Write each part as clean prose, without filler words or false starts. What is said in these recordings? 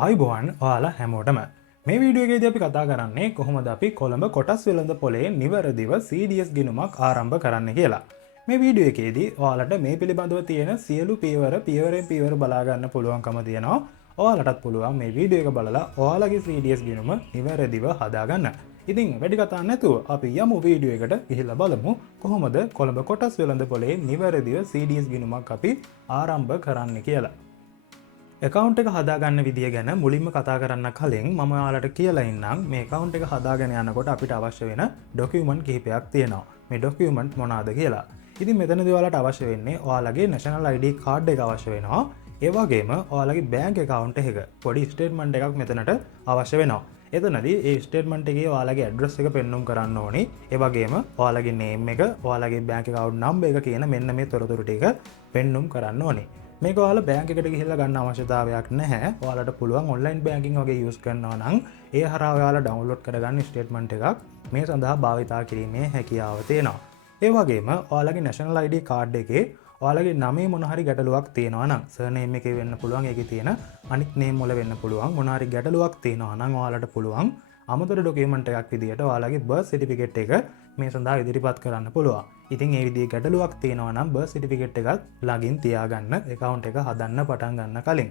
ආයුබෝවන් ඔයාලා හැමෝටම මේ වීඩියෝ එකේදී අපි කතා කරන්නේ කොහොමද අපි කොළඹ කොටස් වෙළඳ පොලේ නිවැරදිව CDS ගිණුමක් ආරම්භ කරන්න කියලා. මේ වීඩියෝ එකේදී ඔයාලට මේ පිළිබඳව තියෙන සියලු පියවරෙන් පියවර බලා ගන්න පුළුවන්කම තියෙනවා. ඔයාලටත් පුළුවන් මේ වීඩියෝ එක බලලා ඔයාලගේ CDS ගිණුම නිවැරදිව හදාගන්න. ඉතින් වැඩි කතා නැතුව අපි යමු වීඩියෝ එකට ගිහිල්ලා බලමු කොහොමද කොළඹ කොටස් වෙළඳ පොලේ නිවැරදිව CDS ගිණුමක් අපි ආරම්භ කරන්න කියලා. account එක හදාගන්න විදිය ගැන මුලින්ම කතා කරන්න කලින් මම ඔයාලට කියලා ඉන්නම් මේ account එක හදාගෙන යනකොට අපිට අවශ්‍ය වෙන document කිහිපයක් තියෙනවා. මේ document මොනවාද කියලා. ඉතින් මෙතනදී ඔයාලට අවශ්‍ය වෙන්නේ ඔයාලගේ national ID card එක අවශ්‍ය වෙනවා. ඒ වගේම ඔයාලගේ bank account එක පොඩි statement එකක් මෙතනට අවශ්‍ය වෙනවා. එතනදී ඒ statement එකේ ඔයාලගේ address එක පෙන්වුම් කරන්න ඕනි. ඒ වගේම ඔයාලගේ name එක, ඔයාලගේ bank account number එක කියන මෙන්න මේ තොරතුරු ටික පෙන්වුම් කරන්න ඕනි. මේක ඔයාලා බැංක් එකට ගිහිල්ලා ගන්න අවශ්‍යතාවයක් නැහැ. ඔයාලට පුළුවන් ඔන්ලයින් බැංකින් වගේ යූස් කරනවා නම් ඒ හරහා ඔයාලා ඩවුන්ලෝඩ් කරගන්න ස්ටේට්මන්ට් එකක් මේ සඳහා භාවිතා කිරීමේ හැකියාව තියෙනවා. ඒ වගේම ඔයාලගේ national ID card එකේ ඔයාලගේ නමේ මොන හරි ගැටලුවක් තියෙනවා නම් surname එකේ වෙන්න පුළුවන්, ඒකේ තියෙන අනිත් name වල වෙන්න පුළුවන්. මොන හරි ගැටලුවක් තියෙනවා නම් ඔයාලට පුළුවන් අමතර ඩොකියුමන්ට් එකක් විදියට ඔයාලගේ birth certificate එක මේ සඳහා ඉදිරිපත් කරන්න පුළුවන්. ඉතින් ඒ විදිහේ ගැටලුවක් තියෙනවා නම් birth certificate එකත් ළඟින් තියාගන්න account එක හදන්න පටන් ගන්න කලින්.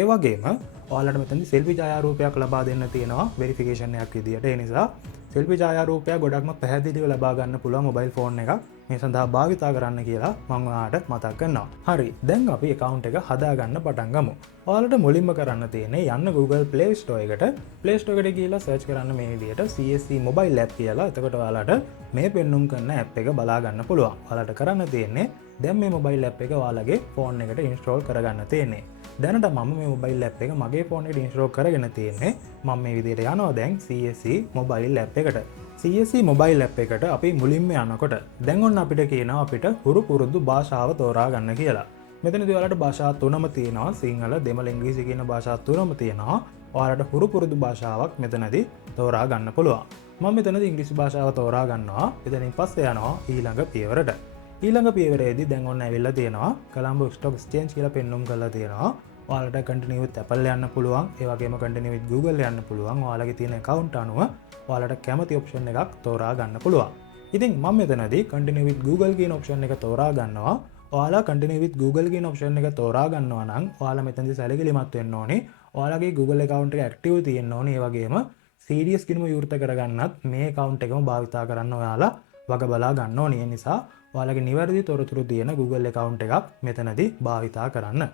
ඒ වගේම ඔයාලට මෙතනදී selfie ඡායාරූපයක් ලබා දෙන්න තියෙනවා verification එකක් විදියට. ඒ නිසා selfie ඡායාරූපයක් ගොඩක්ම පැහැදිලිව ලබා ගන්න පුළුවන් mobile phone එකක් මේ සඳහා භාවිතා කරන්න කියලා මම ඔයාලට මතක් කරනවා. හරි, දැන් අපි account එක හදාගන්න පටන් ගමු. ඔයාලට මුලින්ම කරන්න තියෙන්නේ යන්න Google Play Store එකට. Play Store එකට ගිහිල්ලා search කරන්න මේ විදියට CSC mobile app කියලා. එතකොට ඔයාලට මේ පෙන්눔 කරන app එක බලා ගන්න පුළුවන්. ඔයාලට කරන්න තියෙන්නේ දැන් මේ mobile app එක ඔයාලගේ phone එකට install කරගන්න තියෙන්නේ. දැනට මම මේ mobile app එක මගේ phone එකට install කරගෙන තියෙන්නේ. මම මේ විදියට යනවා දැන් CSC mobile app එකට. CSC mobile app එකට අපි මුලින්ම යනකොට දැන් ඔන්න අපිට කියනවා අපිට හුරු පුරුදු භාෂාව තෝරා ගන්න කියලා. මෙතනදී ඔයාලට භාෂා තුනම තියෙනවා. සිංහල, දෙමළ, ඉංග්‍රීසි කියන භාෂා තුනම තියෙනවා. ඔයාලට හුරු පුරුදු භාෂාවක් මෙතනදී තෝරා ගන්න පුළුවන්. මම මෙතනදී ඉංග්‍රීසි භාෂාව තෝරා ගන්නවා. එතනින් පස්සේ යනවා ඊළඟ පියවරට. ඊළඟ පියවරේදී දැන් ඔන්න ඇවිල්ලා තියෙනවා Colombo Stock Exchange කියලා පෙන්වුම් කරලා තියෙනවා. ඔයාලට continue with Apple යන්න පුළුවන්. ඒ වගේම continue with Google යන්න පුළුවන්. ඔයාලගේ තියෙන account අනුව ඔයාලට කැමති option එකක් තෝරා ගන්න පුළුවන්. ඉතින් මම මෙතනදී continue with Google කියන option එක තෝරා ගන්නවා. ඔයාලා continue with Google කියන option එක තෝරා ගන්නවා නම් ඔයාලා මෙතනදී සැලකිලිමත් වෙන්න ඕනේ. ඔයාලගේ Google account එක active තියෙන්න ඕනේ. ඒ වගේම CDS ගිණුම විවෘත කරගන්නත් මේ account එකම භාවිතා කරන්න ඔයාලා වග බලා ගන්න ඕනේ. ඒ නිසා ඔයාලගේ නිවැරදි තොරතුරු තියෙන Google account එකක් මෙතනදී භාවිතා කරන්න.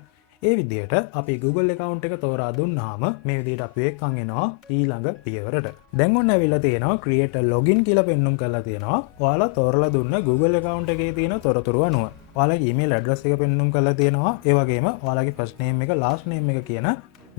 ඒ විදිහට අපි Google account එක තෝරා දුන්නාම මේ විදිහට අපි එක්කන් එනවා ඊළඟ පියවරට. දැන් ඔන්න ඇවිල්ලා තියෙනවා create a login කියලා පෙන්වුම් කරලා තියෙනවා. ඔයාලා තෝරලා දුන්න Google account එකේ තියෙන තොරතුරු අනුව. ඔයාලගේ email address එක පෙන්වුම් කරලා තියෙනවා. ඒ වගේම ඔයාලගේ first name එක last name එක කියන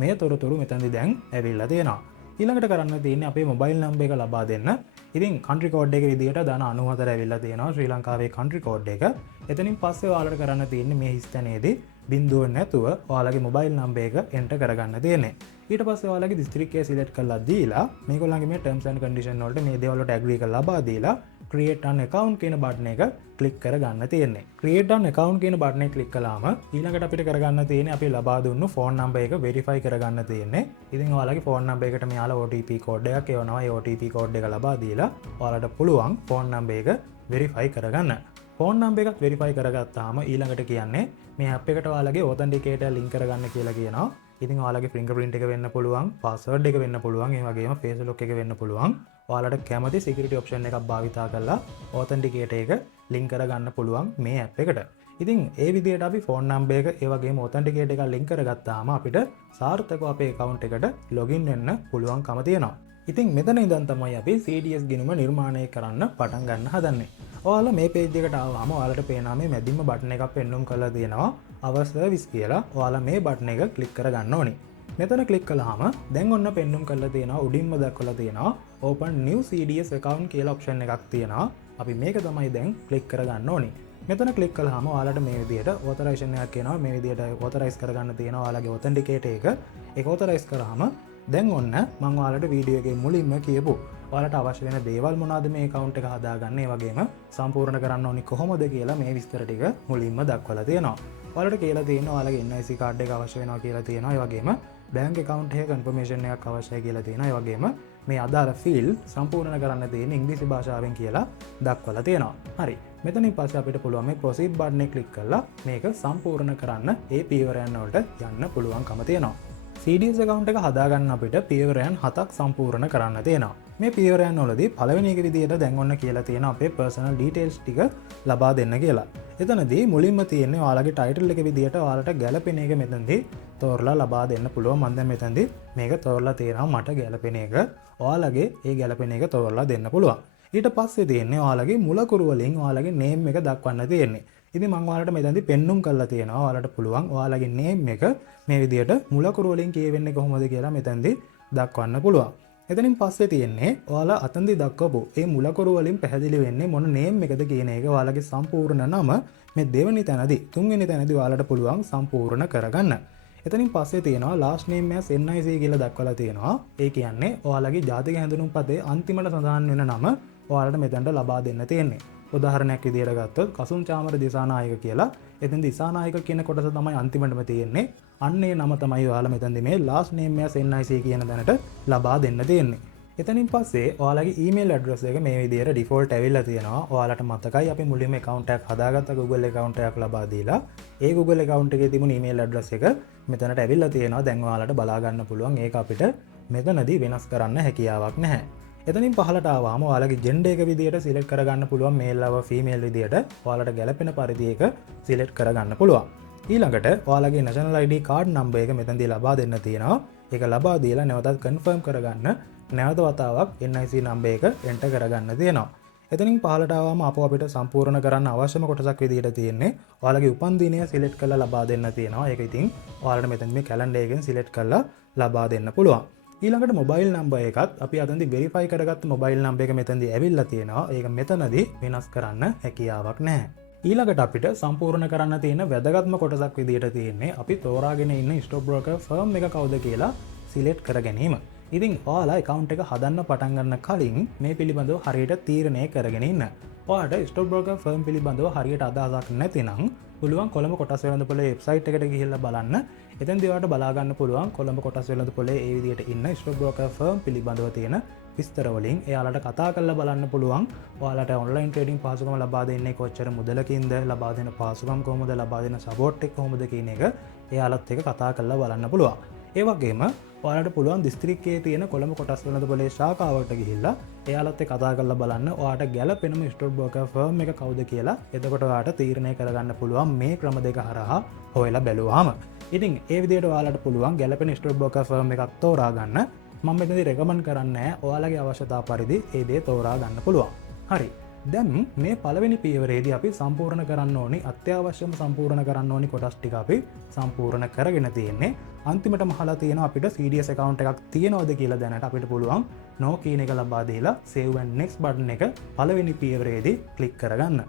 මේ තොරතුරු මෙතනදී දැන් ඇවිල්ලා තියෙනවා. ඊළඟට කරන්න තියෙන්නේ අපේ mobile number එක ලබා දෙන්න. ඉතින් country code එක විදිහට ධන 94 ඇවිල්ලා තියෙනවා ශ්‍රී ලංකාවේ country code එක. එතනින් පස්සේ ඔයාලට කරන්න තියෙන්නේ මේ හිස්තැනේදී බිඳුව නැතුව ඔයාලගේ mobile number එක enter කරගන්න තියෙන්නේ. ඊට පස්සේ ඔයාලගේ දිස්ත්‍රික්කය select කරලා දීලා මේගොල්ලන්ගේ මේ terms and condition වලට මේ දේවල් වලට agree කරලා ලබා දීලා create an account කියන button එක click කරගන්න තියෙන්නේ. create an account කියන button එක click කළාම ඊළඟට අපිට කරගන්න තියෙන්නේ අපි ලබා දුන්නු phone number එක verify කරගන්න තියෙන්නේ. ඉතින් ඔයාලගේ phone number එකට මෙයාලා OTP code එකක් එවනවා. ඒ OTP code එක ලබා දීලා ඔයාලට පුළුවන් phone number එක verify කරගන්න. ෆෝන් නම්බර් එකත් වෙරිෆයි කරගත්තාම ඊළඟට කියන්නේ මේ ඇප් එකට ඔයාලගේ ඔතෙන්ටිකේටර් ලින්ක් කරගන්න කියලා කියනවා. ඉතින් ඔයාලගේ ෆින්ගර්ප්‍රින්ට් එක වෙන්න පුළුවන්, පාස්වර්ඩ් එක වෙන්න පුළුවන්, ඒ වගේම ෆේස් ලොක් එක වෙන්න පුළුවන්. ඔයාලට කැමති සිකියුරිටි ඔප්ෂන් එකක් භාවිතා කරලා ඔතෙන්ටිකේටර් එක ලින්ක් කරගන්න පුළුවන් මේ ඇප් එකට. ඉතින් ඒ විදිහට අපි ෆෝන් නම්බර් එක ඒ වගේම ඔතෙන්ටිකේටර් එකක් ලින්ක් කරගත්තාම අපිට සාර්ථකව අපේ account එකට login වෙන්න පුළුවන්කම තියෙනවා. ඉතින් මෙතන ඉඳන් තමයි අපි CDS ගිණුම නිර්මාණය කරන්න පටන් ගන්න හදන්නේ. ඔයාලා මේ page එකට ආවම ඔයාලට පේනවා මේ මැදින්ම button එකක් පෙන්වුම් කරලා තියෙනවා our service කියලා. ඔයාලා මේ button එක click කරගන්න ඕනේ. මෙතන click කළාම දැන් ඔන්න පෙන්වුම් කරලා තියෙනවා උඩින්ම දක්වලා තියෙනවා open new CDS account කියලා option එකක් තියෙනවා. අපි මේක තමයි දැන් click කරගන්න ඕනේ. මෙතන click කළාම ඔයාලට මේ විදිහට authorization එකක් එනවා. මේ විදිහට authorize කරගන්න තියෙනවා ඔයාලගේ authenticator එක. ඒක authorize කරාම දැන් ඔන්න මම ඔයාලට වීඩියෝ එකේ මුලින්ම කියපු ඔයාලට අවශ්‍ය වෙන දේවල් මොනවද මේ account එක හදාගන්න, ඒ වගේම සම්පූර්ණ කරන්න ඕනි කොහොමද කියලා මේ විස්තර ටික මුලින්ම දක්වලා තියෙනවා. ඔයාලට කියලා තියෙනවා ඔයාලගේ NIC card එක අවශ්‍ය වෙනවා කියලා තියෙනවා. ඒ වගේම බෑන්ක් account එක confirmation එකක් අවශ්‍යයි කියලා තියෙනවා. ඒ වගේම මේ අදාළ field සම්පූර්ණ කරන්න තියෙන ඉංග්‍රීසි භාෂාවෙන් කියලා දක්වලා තියෙනවා. හරි. මෙතනින් පස්සේ අපිට පුළුවන් මේ proceed button එක click කරලා මේක සම්පූර්ණ කරන්න ඒ පියවරයන් වලට යන්න පුළුවන්කම තියෙනවා. CDS account එක හදාගන්න අපිට පියවරයන් 7ක් සම්පූර්ණ කරන්න තියෙනවා. මේ පියවරයන් වලදී පළවෙනි එක විදියට දැන් ඔන්න කියලා තියෙන අපේ personal details ටික ලබා දෙන්න කියලා. එතනදී මුලින්ම තියෙන්නේ ඔයාලගේ title එක විදියට ඔයාලට ගැලපෙන එක මෙතනදී තෝරලා ලබා දෙන්න පුළුවන්. මම දැන් මෙතනදී මේක තෝරලා තියෙනවා මට ගැලපෙන එක. ඔයාලගේ ඒ ගැලපෙන එක තෝරලා දෙන්න පුළුවන්. ඊට පස්සේ තියෙන්නේ ඔයාලගේ මුලකුරු වලින් ඔයාලගේ name එක දක්වන්න තියෙන්නේ. ඉතින් මම ඔයාලට මෙතනදී පෙන්눔 කරලා තියෙනවා. ඔයාලට පුළුවන් ඔයාලගේ name එක මේ විදියට මුලකුරු වලින් කියවෙන්නේ කොහොමද කියලා මෙතනදී දක්වන්න පුළුවන්. එතනින් පස්සේ තියෙන්නේ ඔයාලා අතනදී දක්වපු ඒ මුලකුරු වලින් පැහැදිලි වෙන්නේ මොන name එකද කියන එක ඔයාලගේ සම්පූර්ණ නම මේ දෙවෙනි තැනදී තුන්වෙනි තැනදී ඔයාලට පුළුවන් සම්පූර්ණ කරගන්න. එතනින් පස්සේ තියෙනවා last name as NIC කියලා දක්වලා තියෙනවා. ඒ කියන්නේ ඔයාලගේ ජාතික හැඳුනුම්පතේ අන්තිමට සඳහන් වෙන නම ඔයාලට මෙතනට ලබා දෙන්න තියෙන්නේ. උදාහරණයක් විදියට ගත්තොත් කසුන් චාමර දිසානායක කියලා එතෙන් දිසානායක කියන කොටස තමයි අන්තිමටම තියෙන්නේ. අන්න ඒ නම තමයි ඔයාලා මෙතනදී මේ last name as NIC කියන දැනට ලබා දෙන්න තියෙන්නේ. එතනින් පස්සේ ඔයාලගේ email address එක මේ විදියට default ඇවිල්ලා තියෙනවා. ඔයාලට මතකයි අපි මුලින්ම account එකක් හදාගත්ත Google account එකක් ලබා දීලා ඒ Google account එකේ තිබුණ email address එක මෙතනට ඇවිල්ලා තියෙනවා. දැන් ඔයාලට බලා ගන්න පුළුවන් ඒක අපිට මෙතනදී වෙනස් කරන්න හැකියාවක් නැහැ. එතනින් පහලට ආවම ඔයාලගේ gender එක විදියට select කරගන්න පුළුවන් male or female විදියට ඔයාලට ගැලපෙන පරිදි එක select කරගන්න පුළුවන්. ඊළඟට ඔයාලගේ national ID card number එක මෙතනදී ලබා දෙන්න තියෙනවා. ඒක ලබා දීලා නැවතත් confirm කරගන්න නැවත වතාවක් NIC number එක enter කරගන්න තියෙනවා. එතනින් පහලට ආවම අපිට සම්පූර්ණ කරන්න අවශ්‍යම කොටසක් විදියට තියෙන්නේ ඔයාලගේ උපන්දිනය select කරලා ලබා දෙන්න තියෙනවා. ඒක ඉතින් ඔයාලට මෙතන මේ calendar එකෙන් select කරලා ලබා දෙන්න පුළුවන්. ඊළඟට මොබයිල් නම්බර් එකත් අපි අතනදී වෙරිෆයි කරගත්ත මොබයිල් නම්බර් එක මෙතනදී ඇවිල්ලා තියෙනවා. ඒක මෙතනදී වෙනස් කරන්න හැකියාවක් නැහැ. ඊළඟට අපිට සම්පූර්ණ කරන්න තියෙන වැදගත්ම කොටසක් විදියට තියෙන්නේ අපි තෝරාගෙන ඉන්න ස්ටොක් බ්‍රෝකර් ෆර්ම් එක කවුද කියලා සිලෙක්ට් කර ගැනීම. ඉතින් ඔයාලා account එක හදන්න පටන් ගන්න කලින් මේ පිළිබඳව හරියට තීරණය කරගෙන ඉන්න. ඔයාලට ස්ටොක් බ්‍රෝකර් ෆර්ම් පිළිබඳව හරියට අදහසක් නැතිනම් පුළුවන් කොළඹ කොටස් වෙළඳපොලේ වෙබ්සයිට් එකට ගිහිල්ලා බලන්න. එතෙන්දී ඔයාලට බලා ගන්න පුළුවන් කොළඹ කොටස් වෙළඳපොලේ ඒ විදිහට ඉන්න ස්ටොක් බ්‍රෝකර් ෆර්ම් පිළිබඳව තියෙන විස්තර වලින් එයාලට කතා කරලා බලන්න පුළුවන්. ඔයාලට ඔන්ලයින් ට්‍රේඩින් පහසුකම් ලබා දෙන්නේ කොච්චර මුදලකින්ද, ලබා දෙන පහසුකම් කොහොමද, ලබා දෙන සපෝට් එක කොහොමද කියන එක එයාලත් එක්ක කතා කරලා බලන්න පුළුවන්. ඒ වගේම ඔයාලට පුළුවන් දිස්ත්‍රික්කයේ තියෙන කොළඹ කොටස් වෙළඳපොලේ ශාඛාවට ගිහිල්ලා එයාලත් එක්ක කතා කරලා බලන්න ඔයාලට ගැළපෙනම ස්ටොක් බ්‍රෝකර් ෆර්ම් එක කවුද කියලා. එතකොට ඔයාලට තීරණය කරගන්න පුළුවන් මේ ක්‍රම දෙක හරහා හොයලා බැලුවාම. ඉතින් ඒ විදිහට ඔයාලට පුළුවන් ගැළපෙන ස්ටොක් බ්‍රෝකර් ෆර්ම් එකක් තෝරා ගන්න. මම මෙතනදී රෙකමන්ඩ් කරන්නේ ඔයාලගේ අවශ්‍යතාව පරිදි ඒ දේ තෝරා ගන්න පුළුවන්. හරි. දැන් මේ පළවෙනි පියවරේදී අපි සම්පූර්ණ කරන්න ඕනි අත්‍යවශ්‍යම සම්පූර්ණ කරන්න ඕනි කොටස් ටික අපි සම්පූර්ණ කරගෙන තියෙන්නේ. අන්තිමටම අහලා තියෙනවා අපිට CDS account එකක් තියෙනවද කියලා දැනට අපිට පුළුවන් no කියන එක ලබා දීලා save and next button එක පළවෙනි පියවරේදී click කරගන්න.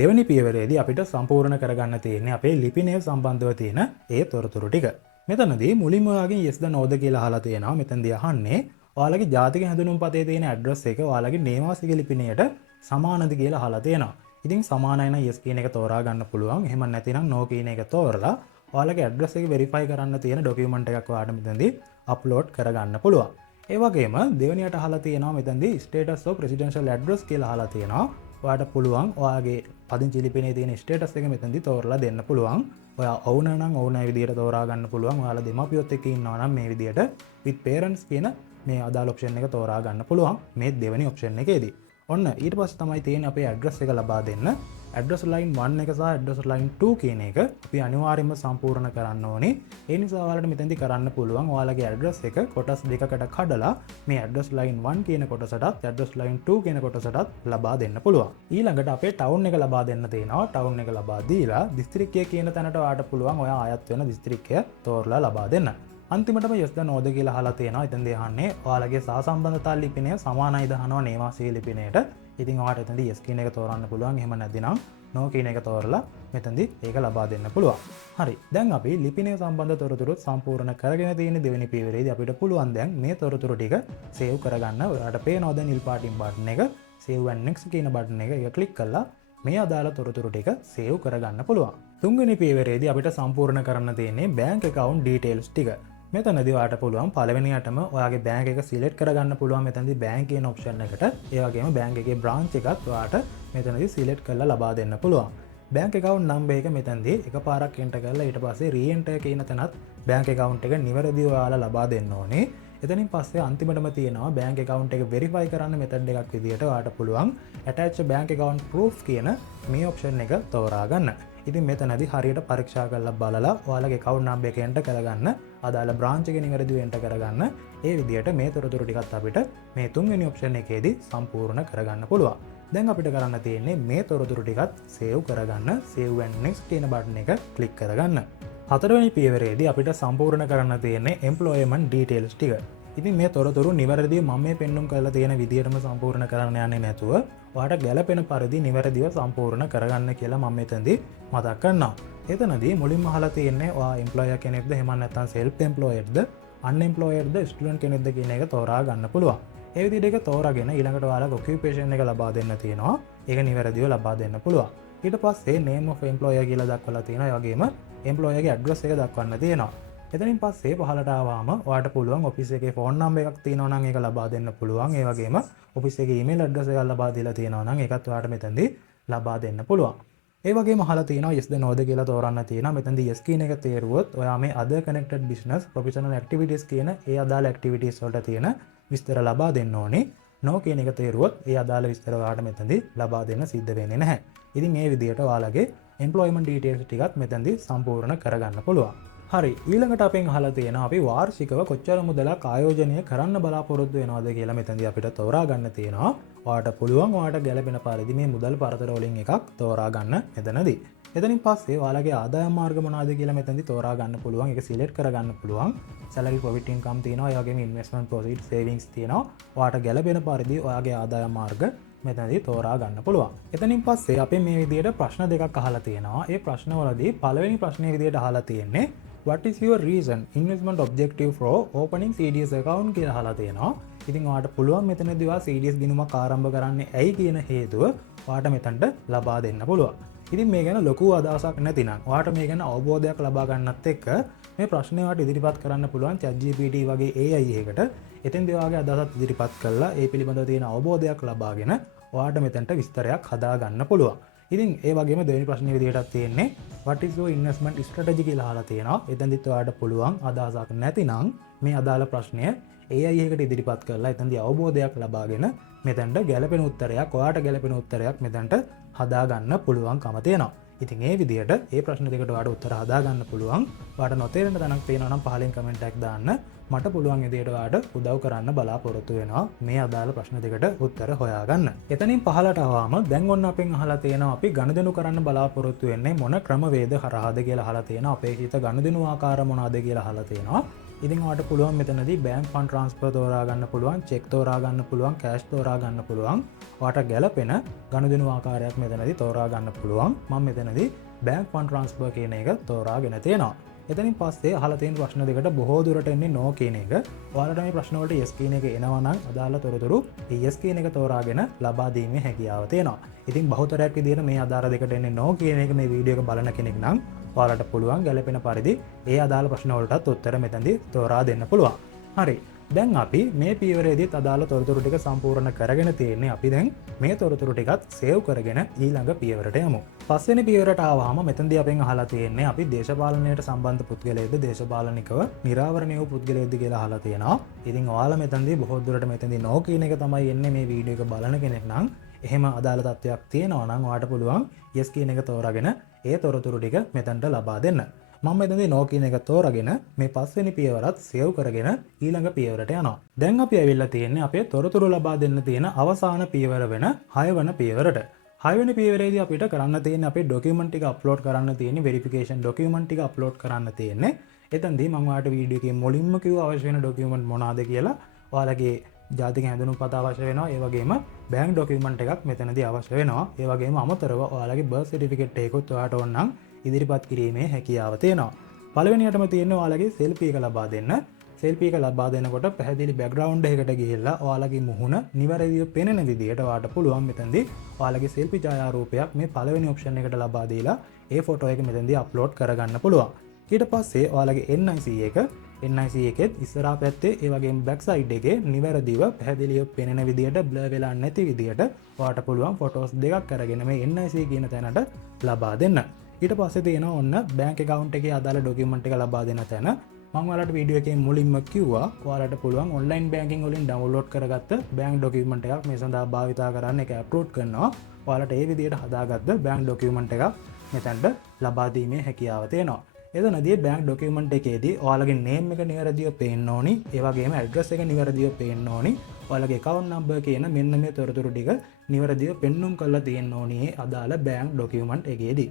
දෙවෙනි පියවරේදී අපිට සම්පූර්ණ කරගන්න තියෙන්නේ අපේ ලිපිනය සම්බන්ධව තියෙන ඒ තොරතුරු ටික. මෙතනදී මුලින්ම ඔයාගෙන් yes ද no ද කියලා අහලා තියෙනවා. මෙතනදී අහන්නේ ඔයාලගේ ජාතික හැඳුනුම්පතේ තියෙන address එක ඔයාලගේ නේවාසික ලිපිනයට සමානද කියලා අහලා තියෙනවා. ඉතින් සමානයි නම් yes කියන එක තෝරා ගන්න පුළුවන්. එහෙම නැතිනම් no කියන එක තෝරලා ඔයාලගේ address එක verify කරන්න තියෙන document එකක් ඔයාලට මෙතනදී upload කරගන්න පුළුවන්. ඒ වගේම දෙවෙනියට අහලා තියෙනවා මෙතනදී status of residential address කියලා අහලා තියෙනවා. ඔයාලට පුළුවන් ඔයාගේ පදිංචි ලිපිනේ තියෙන status එක මෙතනදී තෝරලා දෙන්න පුළුවන්. ඔයා owner නම් owner විදියට තෝරා ගන්න පුළුවන්. ඔයාලා දෙමාපියොත් එක්ක ඉන්නවා නම් මේ විදියට with parents කියන මේ අදාළ option එක තෝරා ගන්න පුළුවන් මේ දෙවෙනි option එකේදී. ඔන්න ඊට පස්සේ තමයි තියෙන්නේ අපේ address එක ලබා දෙන්න. address line 1 එක සහ address line 2 කියන එක අපි අනිවාර්යයෙන්ම සම්පූර්ණ කරන්න ඕනේ. ඒ නිසා ඔයාලට මෙතෙන්දී කරන්න පුළුවන් ඔයාලගේ address එක කොටස් දෙකකට කඩලා මේ address line 1 කියන කොටසටත් address line 2 කියන කොටසටත් ලබා දෙන්න පුළුවන්. ඊළඟට අපේ town එක ලබා දෙන්න තියෙනවා. town එක ලබා දීලා දිස්ත්‍රික්කය කියන තැනට ඔයාලට පුළුවන් ඔයා අයත් වෙන දිස්ත්‍රික්කය තෝරලා ලබා දෙන්න. අන්තිමටම yes ද no ද කියලා අහලා තියෙනවා. එතෙන්දී අහන්නේ ඔයාලගේ සහසම්බන්ධතා ලිපිනය සමානයිද අහනවා නේවාසික ලිපිනයට. ඉතින් ඔයාලට එතනදී yes කියන එක තෝරන්න පුළුවන්. එහෙම නැත්නම් no කියන එක තෝරලා මෙතනදී ඒක ලබා දෙන්න පුළුවන්. හරි. දැන් අපි ලිපිනය සම්බන්ධ තොරතුරු සම්පූර්ණ කරගෙන තියෙන දෙවෙනි පියවරේදී අපිට පුළුවන් දැන් මේ තොරතුරු ටික save කරගන්න. ඔයාලට පේනවා දැන් නිල් පාටින් බටන් එක save and next කියන බටන් එක ක්ලික් කරලා මේ අදාළ තොරතුරු ටික save කරගන්න පුළුවන්. තුන්වෙනි පියවරේදී අපිට සම්පූර්ණ කරන්න තියෙන්නේ bank account details ටික. මෙතනදී ඔයාලට පුළුවන් පළවෙනියටම ඔයාගේ බැංක් එක සිලෙක්ට් කරගන්න පුළුවන් මෙතනදී බැංක් කියන ඔප්ෂන් එකට. ඒ වගේම බැංක් එකේ බ්‍රාන්ච් එකත් ඔයාලට මෙතනදී සිලෙක්ට් කරලා ලබා දෙන්න පුළුවන්. බැංක් account number එක මෙතනදී එකපාරක් එන්ටර් කරලා ඊට පස්සේ re-enter කියන තැනත් බැංක් account එක නිවැරදිව ඔයාලා ලබා දෙන්න ඕනේ. එතනින් පස්සේ අන්තිමටම තියෙනවා බැංක් account එක verify කරන්න method එකක් විදිහට ඔයාලට පුළුවන් attach bank account proof කියන මේ option එක තෝරා ගන්න. ඉතින් මෙතනදී හරියට පරීක්ෂා කරලා බලලා ඔයාලගේ account number එක enter කරගන්න, අදාළ branch එක නිවැරදිව enter කරගන්න. ඒ විදිහට මේ තොරතුරු ටිකත් අපිට මේ තුන්වෙනි option එකේදී සම්පූර්ණ කරගන්න පුළුවන්. දැන් අපිට කරන්න තියෙන්නේ මේ තොරතුරු ටිකත් save කරගන්න. save and next කියන බටන් එක click කරගන්න. හතරවෙනි පියවරේදී අපිට සම්පූර්ණ කරන්න තියෙන්නේ employment details ටික. ඉතින් මේ තොරතුරු නිවැරදිව මම මේ පෙන්නුම් කරලා තියෙන විදිහටම සම්පූර්ණ කරන්න යන්නේ නැතුව ඔයාලට ගැළපෙන පරිදි නිවැරදිව සම්පූර්ණ කරගන්න කියලා මම මෙතනදී මතක් කරනවා. එතනදී මුලින්ම අහලා තියෙන්නේ ඔයා employer කෙනෙක්ද එහෙම නැත්නම් self employedද unemployedද student කෙනෙක්ද කියන එක තෝරා ගන්න පුළුවන්. ඒ විදිහට එක තෝරාගෙන ඊළඟට ඔයාලගේ occupation එක ලබා දෙන්න තියෙනවා. ඒක නිවැරදිව ලබා දෙන්න පුළුවන්. ඊට පස්සේ name of employer කියලා දක්වලා තියෙනවා. ඒ වගේම employer ගේ address එක දක්වන්න තියෙනවා. එතනින් පස්සේ පහලට ආවම ඔයාලට පුළුවන් ඔෆිස් එකේ ෆෝන් නම්බර් එකක් තියෙනවා නම් ඒක ලබා දෙන්න පුළුවන්. ඒ වගේම ඔෆිස් එකේ ඊමේල් ඇඩ්‍රස් එකක් ලබා දීලා තියෙනවා නම් ඒකත් ඔයාලට මෙතනදී ලබා දෙන්න පුළුවන්. ඒ වගේම අහලා තියෙනවා yes ද no ද කියලා තෝරන්න තියෙනවා. මෙතනදී yes කියන එක තේරුවොත් ඔයා මේ other connected business professional activities කියන ඒ අදාළ activities වලට තියෙන විස්තර ලබා දෙන්න ඕනේ. no කියන එක තේරුවොත් ඒ අදාළ විස්තර ඔයාලට මෙතනදී ලබා දෙන්න සිද්ධ වෙන්නේ නැහැ. ඉතින් මේ විදිහට ඔයාලගේ employment details ටිකත් මෙතනදී සම්පූර්ණ කරගන්න පුළුවන්. හරි, ඊළඟට අපෙන් අහලා තියෙනවා අපි වාර්ෂිකව කොච්චර මුදලක් ආයෝජනය කරන්න බලාපොරොත්තු වෙනවද කියලා මෙතනදී අපිට තෝරා ගන්න තියෙනවා. ඔයාලට පුළුවන් ඔයාලට ගැළපෙන පරිදි මේ මුදල් පරතර වලින් එකක් තෝරා ගන්න මෙතනදී. එතනින් පස්සේ ඔයාලගේ ආදායම් මාර්ග මොනවාද කියලා මෙතනදී තෝරා ගන්න පුළුවන්. ඒක සිලෙක්ට් කරගන්න පුළුවන්. salary profit income තියෙනවා. ඒ වගේම investment proceeds savings තියෙනවා. ඔයාලට ගැළපෙන පරිදි ඔයාගේ ආදායම් මාර්ග මෙතනදී තෝරා ගන්න පුළුවන්. එතනින් පස්සේ අපි මේ විදිහට ප්‍රශ්න දෙකක් අහලා තියෙනවා. ඒ ප්‍රශ්නවලදී පළවෙනි ප්‍රශ්නේ විදිහට අහලා තියෙන්නේ what is your reason investment objective for opening CDS account කියලා අහලා තියෙනවා. ඉතින් ඔයාලට පුළුවන් මෙතනදී ඔයා CDS ගිණුමක් ආරම්භ කරන්නේ ඇයි කියන හේතුව ඔයාලට මෙතනට ලබා දෙන්න පුළුවන්. ඉතින් මේ ගැන ලොකු අදහසක් නැතිනම් ඔයාලට මේ ගැන අවබෝධයක් ලබා ගන්නත් එක්ක මේ ප්‍රශ්නේ ඔයාලට ඉදිරිපත් කරන්න පුළුවන් ChatGPT වගේ AI එකකට. එතෙන්දී ඔයාගේ අදහසත් ඉදිරිපත් කරලා ඒ පිළිබඳව තියෙන අවබෝධයක් ලබාගෙන ඔයාලට මෙතනට විස්තරයක් හදා ගන්න පුළුවන්. ඉතින් ඒ වගේම දෙවෙනි ප්‍රශ්නේ විදිහටත් තියෙන්නේ what is your investment strategy කියලා අහලා තියෙනවා. එතෙන්දිත් ඔයාලට පුළුවන් අදහසක් නැතිනම් මේ අදාළ ප්‍රශ්නය AI එකකට ඉදිරිපත් කරලා එතෙන්දී අවබෝධයක් ලබාගෙන මෙතනට ගැළපෙන උත්තරයක් ඔයාලට ගැළපෙන උත්තරයක් මෙතනට හදා ගන්න පුළුවන්කම තියෙනවා. ඉතින් ඒ විදිහට ඒ ප්‍රශ්න දෙකට ඔයාලට උත්තර හදා ගන්න පුළුවන්. ඔයාලට නොතේරෙන තැනක් තියෙනවා නම් පහලින් කමෙන්ට් එකක් දාන්න. මට පුළුවන් විදිහට ඔයාලට උදව් කරන්න බලාපොරොත්තු වෙනවා මේ අදාළ ප්‍රශ්න දෙකට උත්තර හොයාගන්න. එතනින් පහලට ආවම දැන් ඔන්න අපෙන් අහලා තියෙනවා අපි ගණදෙනු කරන්න බලාපොරොත්තු වෙන්නේ මොන ක්‍රමවේද හරහාද කියලා අහලා තියෙනවා. අපේක්ෂිත ගණදෙනු ආකාර මොනවාද කියලා අහලා තියෙනවා. ඉතින් ඔයාලට පුළුවන් මෙතනදී බැංක් ෆන්ඩ් ට්‍රාන්ස්ෆර් තෝරා ගන්න පුළුවන්, චෙක් තෝරා ගන්න පුළුවන්, කෑෂ් තෝරා ගන්න පුළුවන්. ඔයාලට ගැළපෙන ගණදෙනු ආකාරයක් මෙතනදී තෝරා ගන්න පුළුවන්. මම මෙතනදී බැංක් ෆන්ඩ් ට්‍රාන්ස්ෆර් කියන එක තෝරාගෙන තියෙනවා. එතනින් පස්සේ අහලා තියෙන ප්‍රශ්න දෙකට බොහෝ දුරට එන්නේ no කියන එක. ඔයාලට මේ ප්‍රශ්න වලට yes කියන එක එනවා නම් අදාළ තොරතුරු yes කියන එක තෝරාගෙන ලබා දීමේ හැකියාව තියෙනවා. ඉතින් බහුතරයක් විදිහට මේ අදාළ දෙකට එන්නේ no කියන එක මේ වීඩියෝ එක බලන කෙනෙක් නම් ඔයාලට පුළුවන් ගැළපෙන පරිදි ඒ අදාළ ප්‍රශ්න වලටත් උත්තර මෙතනදී තෝරා දෙන්න පුළුවන්. හරි. දැන් අපි මේ පියවරේදීත් අදාළ තොරතුරු ටික සම්පූර්ණ කරගෙන තියෙන්නේ. අපි දැන් මේ තොරතුරු ටිකත් සේව් කරගෙන ඊළඟ පියවරට යමු. පස්වෙනි පියවරට ආවම මෙතනදී අපෙන් අහලා තියෙන්නේ අපි දේශපාලනයට සම්බන්ධ පුද්ගලයෙක්ද දේශපාලනිකව නිරාවරණය වූ පුද්ගලයෙක්ද කියලා අහලා තියෙනවා. ඉතින් ඔයාලා මෙතනදී බොහෝ දුරට මෙතනදී no කියන එක තමයි එන්නේ මේ වීඩියෝ එක බලන කෙනෙක් නම් එහෙම අදාළ තත්ත්වයක් තියෙනවා නම් ඔයාලට පුළුවන් yes කියන එක තෝරාගෙන ඒ තොරතුරු ටික මෙතනට ලබා දෙන්න. මම මෙතනදී no කියන එක තෝරාගෙන මේ පස්වෙනි පියවරත් සේව් කරගෙන ඊළඟ පියවරට යනවා. දැන් අපි ඇවිල්ලා තියෙන්නේ අපේ තොරතුරු ලබා දෙන්න තියෙන අවසාන පියවර වෙන 6 වෙනි පියවරට. 6 වෙනි පියවරේදී අපිට කරන්න තියෙන්නේ අපේ ડોකියුමන්ට් ටික අප්ලෝඩ් කරන්න තියෙන්නේ වෙරිෆිකේෂන් ડોකියුමන්ට් ටික අප්ලෝඩ් කරන්න තියෙන්නේ. එතෙන්දී මම ඔයාලට වීඩියෝ එකේ මුලින්ම කිව්ව අවශ්‍ය වෙන ડોකියුමන්ට් මොනවාද කියලා ඔයාලගේ ජාතික හැඳුනුම් පත අවශ්‍ය වෙනවා. ඒ වගේම බැංක් ડોකියුමන්ට් එකක් මෙතනදී අවශ්‍ය වෙනවා. ඒ වගේම අමතරව ඔයාලගේ බර්ත් සර්ටිෆිකේට් එකකුත් ඔයාලට ඕන නම් ඉදිරිපත් කිරීමේ හැකියාව තියෙනවා. පළවෙනියටම තියෙන්නේ ඔයාලගේ සෙල්ෆි එක ලබා දෙන්න. සෙල්ෆි එක ලබා දෙනකොට පැහැදිලි බෑග්ග්‍රවුන්ඩ් එකකට ගිහිල්ලා ඔයාලගේ මුහුණ නිවැරදිව පෙනෙන විදිහට ඔයාලට පුළුවන් මෙතනදී ඔයාලගේ සෙල්ෆි ඡායාරූපයක් මේ පළවෙනි ඔප්ෂන් එකට ලබා දීලා ඒ ෆොටෝ එක මෙතනදී අප්ලෝඩ් කරගන්න පුළුවන්. ඊට පස්සේ ඔයාලගේ NIC එක NIC එකෙත් ඉස්සරහා පැත්තේ ඒ වගේම බෑක් සයිඩ් එකේ නිවැරදිව පැහැදිලිව පෙනෙන විදියට බ්ලර් වෙලා නැති විදියට ඔයාට පුළුවන් ෆොටෝස් දෙකක් අරගෙන මේ NIC කියන තැනට ලබා දෙන්න. ඊට පස්සේ තියෙනවා ඔන්න බැංක් account එකේ අදාළ ඩොකියුමන්ට් එක ලබා දෙන තැන. මම ඔයාලට වීඩියෝ එකේ මුලින්ම කිව්වා ඔයාලට පුළුවන් ඔන්ලයින් බැංකින් වලින් ඩවුන්ලෝඩ් කරගත්ත බැංක් ඩොකියුමන්ට් එකක් මේ සඳහා භාවිතා කරන්න ඒක අප්ලෝඩ් කරනවා. ඔයාලට ඒ විදියට හදාගත්ත බැංක් ඩොකියුමන්ට් එකක් මෙතනට ලබා දීමේ හැකියාව තියෙනවා. එතනදී බැංක් ඩොකියුමන්ට් එකේදී ඔයාලගේ නේම් එක නිවැරදිව පේන්න ඕනි. ඒ වගේම ඇඩ්‍රස් එක නිවැරදිව පේන්න ඕනි. ඔයාලගේ account number කියන මෙන්න මේ තොරතුරු ටික නිවැරදිව පෙන්눔 කරලා තියෙන්න ඕනි අදාළ බැංක් ඩොකියුමන්ට් එකේදී.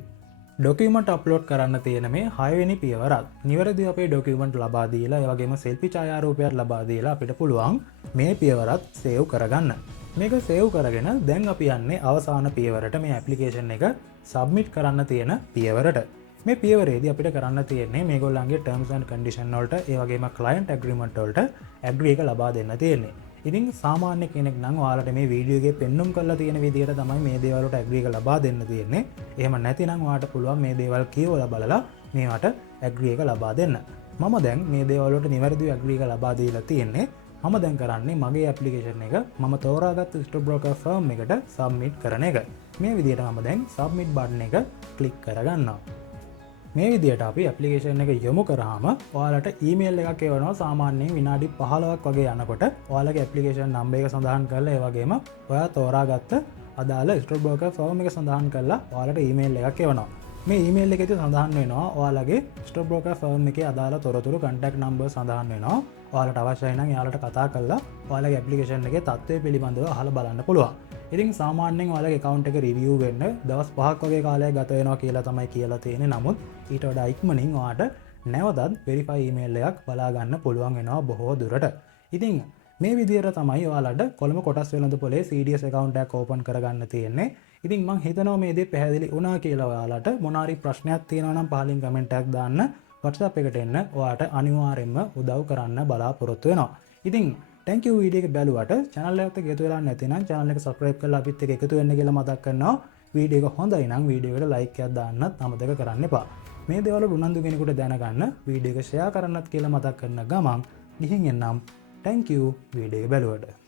ඩොකියුමන්ට් අප්ලෝඩ් කරන්න තියෙන මේ 6 වෙනි පියවරත් නිවැරදිව අපේ ඩොකියුමන්ට් ලබා දීලා ඒ වගේම සෙල්ෆි ඡායාරූපයක් ලබා දීලා අපිට පුළුවන් මේ පියවරත් සේව් කරගන්න. මේක සේව් කරගෙන දැන් අපි යන්නේ අවසාන පියවරට මේ ඇප්ලිකේෂන් එක සබ්මිට් කරන්න තියෙන පියවරට. මේ පියවරේදී අපිට කරන්න තියෙන්නේ මේගොල්ලන්ගේ terms and condition වලට ඒ වගේම client agreement වලට agree එක ලබා දෙන්න තියෙන්නේ. ඉතින් සාමාන්‍ය කෙනෙක් නම් ඔයාලට මේ වීඩියෝ එකේ පෙන්눔 කරලා තියෙන විදිහට තමයි මේ දේවල් වලට agree එක ලබා දෙන්න තියෙන්නේ. එහෙම නැතිනම් ඔයාලට පුළුවන් මේ දේවල් කියවලා බලලා මේවට agree එක ලබා දෙන්න. මම දැන් මේ දේවල් වලට නිවැරදිව agree එක ලබා දීලා තියෙන්නේ. මම දැන් කරන්නේ මගේ ඇප්ලිකේෂන් එක මම තෝරාගත්ත ස්ටොක් බ්‍රෝකර් ෆර්ම් එකට සබ්මිට් කරන එක. මේ විදිහට මම දැන් සබ්මිට් බටන් එක ක්ලික් කරගන්නවා. මේ විදිහට අපි ඇප්ලිකේෂන් එක යොමු කරාම ඔයාලට ඊමේල් එකක් එවනවා සාමාන්‍යයෙන් විනාඩි 15ක් වගේ යනකොට ඔයාලගේ ඇප්ලිකේෂන් නම්බර් එක සඳහන් කරලා ඒ වගේම ඔයා තෝරාගත්ත අදාළ ස්ටොක් බ්‍රෝකර් ෆර්ම් එක සඳහන් කරලා ඔයාලට ඊමේල් එකක් එවනවා. මේ ඊමේල් එකේදී සඳහන් වෙනවා ඔයාලගේ ස්ටොක් බ්‍රෝකර් ෆර්ම් එකේ අදාළ තොරතුරු contact number සඳහන් වෙනවා. ඔයාලට අවශ්‍යයි නම් එයාලට කතා කරලා ඔයාලගේ ඇප්ලිකේෂන් එකේ තත්ත්වය පිළිබඳව අහලා බලන්න පුළුවන්. ඉතින් සාමාන්‍යයෙන් ඔයාලගේ account එක review වෙන්න දවස් 5ක් වගේ කාලයක් ගත වෙනවා කියලා තමයි කියලා තියෙන්නේ. නමුත් ඊට වඩා ඉක්මනින් ඔයාට නැවතත් verify email එකක් බලා ගන්න පුළුවන් වෙනවා බොහෝ දුරට. ඉතින් මේ විදිහට තමයි ඔයාලට කොළඹ කොටස් වෙළඳපොලේ CDS account එකක් open කරගන්න තියෙන්නේ. ඉතින් මම හිතනවා මේ දේ පැහැදිලි වුණා කියලා ඔයාලට. මොනාරි ප්‍රශ්නයක් තියෙනවා නම් පහලින් කමෙන්ට් එකක් දාන්න. WhatsApp එකට එන්න ඔයාට අනිවාර්යෙන්ම උදව් කරන්න බලාපොරොත්තු වෙනවා. ඉතින් thank you වීඩියෝ එක බැලුවට channel එකට එකතු වෙලා නැතිනම් channel එක subscribe කරලා අපිත් එක්ක එකතු වෙන්න කියලා මතක් කරනවා. වීඩියෝ එක හොඳයි නම් වීඩියෝ එකට like එකක් දාන්නත් අමතක කරන්න එපා. මේ දේවල් උනන්දු කෙනෙකුට දැනගන්න වීඩියෝ එක share කරන්නත් කියලා මතක් කරන ගමන් ගිහින් එන්නම්. thank you වීඩියෝ එක බැලුවට.